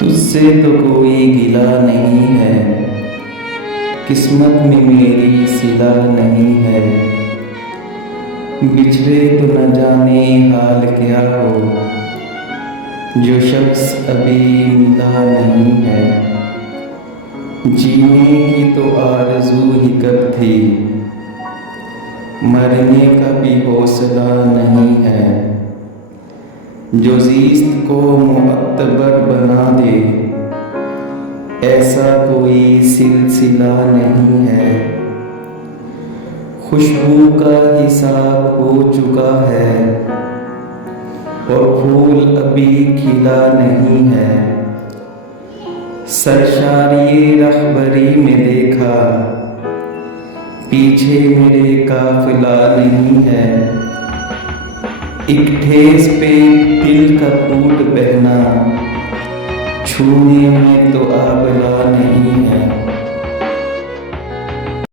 तुझसे तो कोई गिला नहीं है, किस्मत में मेरी सिला नहीं है। बिछड़े तो न जाने हाल क्या हो, जो शख्स अभी मिला नहीं है। जीने की तो आरज़ू ही कब थी, मरने का भी हौसला नहीं है। जो ज़िस्त को मुअत्तबर बना दे, ऐसा कोई सिलसिला नहीं है। खुशबू का हिसाब हो चुका है और फूल अभी खिला नहीं है। सरशारी रहबरी में देखा, पीछे मेरे काफिला नहीं है। एक ठेस पे दिल का टूट बहना, छूने में तो आप